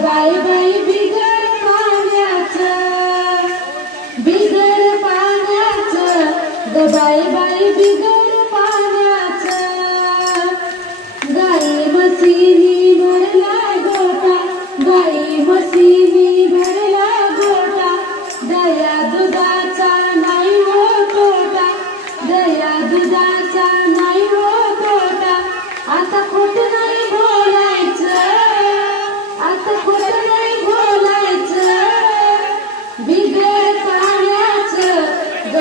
बाई बाई बिगर पाण्याचं बिगर पाण्याचं ग बाई बाई बिगर पाण्याचं. गाई म्हशीनी भरला गोटा गाई म्हशीनी भरला गोटा दया दुधाचा नाही हो तोटा दया दुधा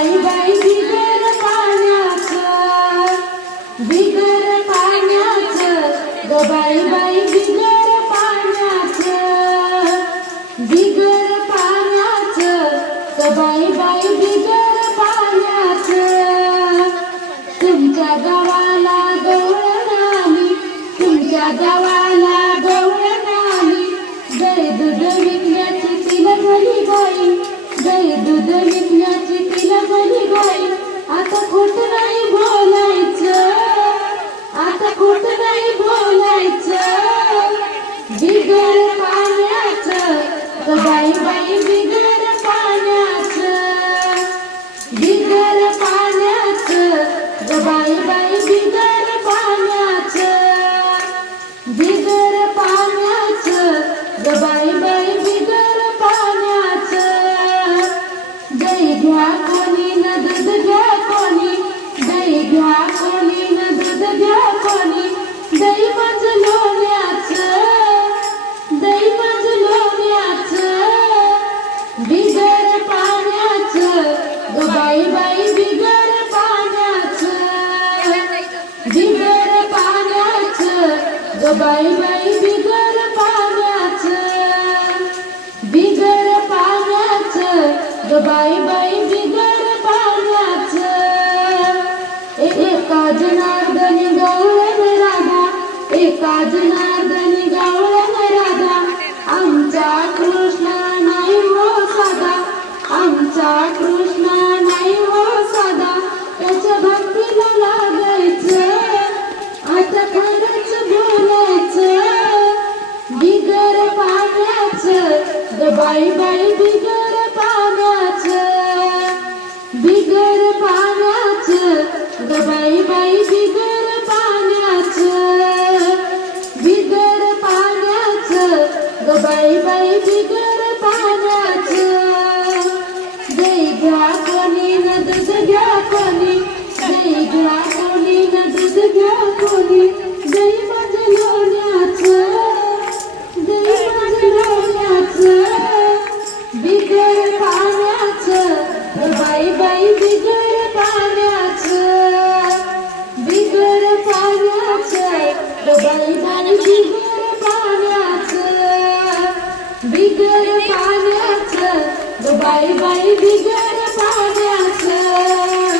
ग बाई बिगर पाण्याचं बिगर पाण्याचं. ग बाई बाई बिगर पाण्याचं बिगर पाण्याचं. ग बाई बाई बिगर पाण्याचं. तुमच्या गावाला गवळण आली तुमच्या गावाला गवळण आली गाई दूध विकण्याची तिला झाली बाई गाई दूध विकण्याची घ्या कोणी न दूध घ्या कोणी दही माझ लोण्याचं दही माझ लोण्याचं बिगर पाण्याचं ग बाई बाई बिगर पाण्याचं बिगर पाण्याचं ग बाई बाई बिगर पाण्याचं बिगर पाण्याचं ग बाई बाई. जनार्दनी गवळण राधा आमचा कृष्ण नाही हो साधा आमचा कृष्ण नाही हो साधा त्याच्या भक्तीला लागायचं. आता खरंच बोलायचं. बिगर पाण्याचं. ग बाई बाई बिगर पाण्याचं. बिगर पाण्याचं. ग बाई बाई बिगर बाई बाई बिगर पाण्याच. दही घ्या कोणी न दूध घ्या कोणी दही घ्या कोणी न दूध घ्या कोणी दही माझं लोण्याचं दही माझं लोण्याचं बिगर पाण्याच. बाई बाई बिगर पाण्याच. बिगर पाण्याच. बाई बाई बिगर पाण्याचं. बिगर पाण्याचं बाई बाई बिगर पाण्याचं.